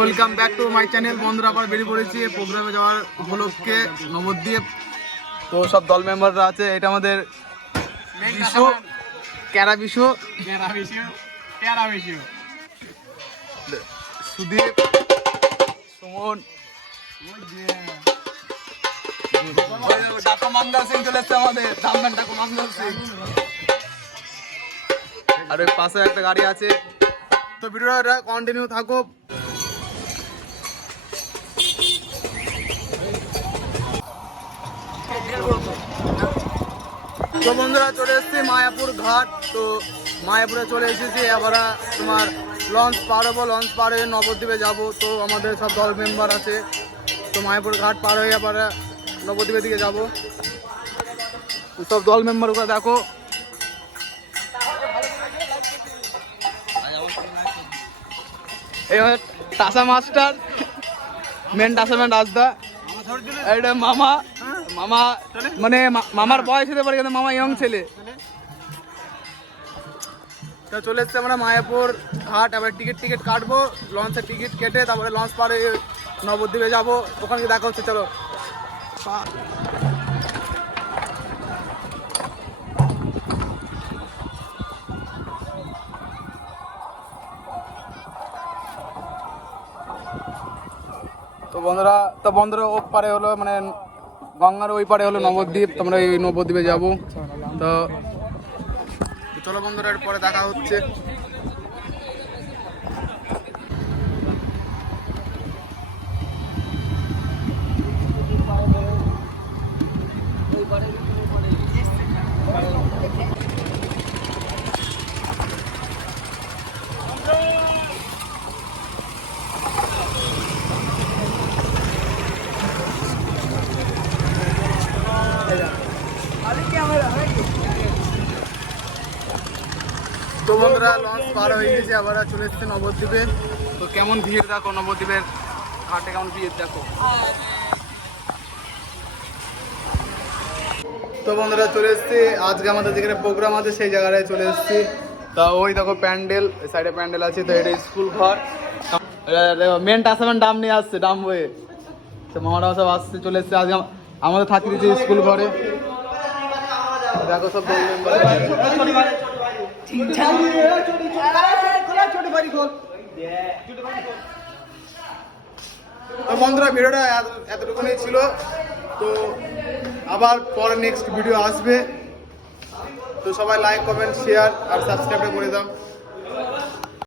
Welcome back to my channel. বন্ধুরা আবার বেরিয়ে পড়েছি প্রোগ্রামে যাওয়ার উপলক্ষে নবদ্বীপ। তো সব দল মেম্বাররা আছে। এটা আমাদের বিশু, ক্যারা বিশু, সুদীপ, সুমন, ডাকু মঙ্গল সিং চলে এসছে আমাদের, দামদান ডাকু মঙ্গল সিং। আর ওই পাশে একটা গাড়ি আছে। তো ভিডিওটা কন্টিনিউ থাকো। তো বন্ধুরা চলে এসেছি মায়াপুর ঘাট। তো মায়াপুরে চলে এসেছি, এবার তোমার লঞ্চ পার হবো। লঞ্চ পার হয়ে নবদ্বীপে যাব। তো আমাদের সব দল মেম্বার আছে। তো মায়াপুর ঘাট পার হয়ে এবার নবদ্বীপের দিকে যাব। সব দল মেম্বারগুলো দেখো। এই টাসা মাস্টার, মেন টাসাম্যান রাজদা। এটা মামা, মামা মানে মামার বয়স হতে পারে কিন্তু মামা ইয়ং ছেলে। তো চলে এসছে আমরা মায়াপুর ঘাট। এবার টিকিট কাটবো, লঞ্চের টিকিট কেটে তারপরে লঞ্চ পারে নবদ্বীপে যাবো। ওখানে দেখা হচ্ছে, চলো। তো বন্ধুরা ও পারে হলো মানে গঙ্গার ওই পারে হলো নবদ্বীপ। তোমরা এই নবদ্বীপে যাবো। তো চলো বন্ধুরা, এরপরে দেখা হচ্ছে। তো বন্ধুরা লঞ্চ পার হয়ে গেছে, আবার চলে এসছে নবদ্বীপে। তো কেমন ভিড় দেখো, নবদ্বীপের ঘাটে কেমন ভিড় দেখো। তো বন্ধুরা চলে এসছি, আজকে আমাদের যেখানে প্রোগ্রাম আছে সেই জায়গাটায় চলে এসছি। তা ওই দেখো প্যান্ডেল, সাইডে প্যান্ডেল আছে। তো এটা স্কুল ঘর। মেন টাসামেন ডাম নিয়ে আসছে, ডাম বয়ে। তো মামারা সব আসছে, চলে এসছে। আজকে আমাদের থাকি দিয়েছে স্কুল ঘরে। দেখো সব বন্ধুরা ভিডিওটা এতটুকুনি ছিল। তো আবার পরে নেক্সট ভিডিও আসবে। তো সবাই লাইক কমেন্ট শেয়ার আর সাবস্ক্রাইব করে দাও।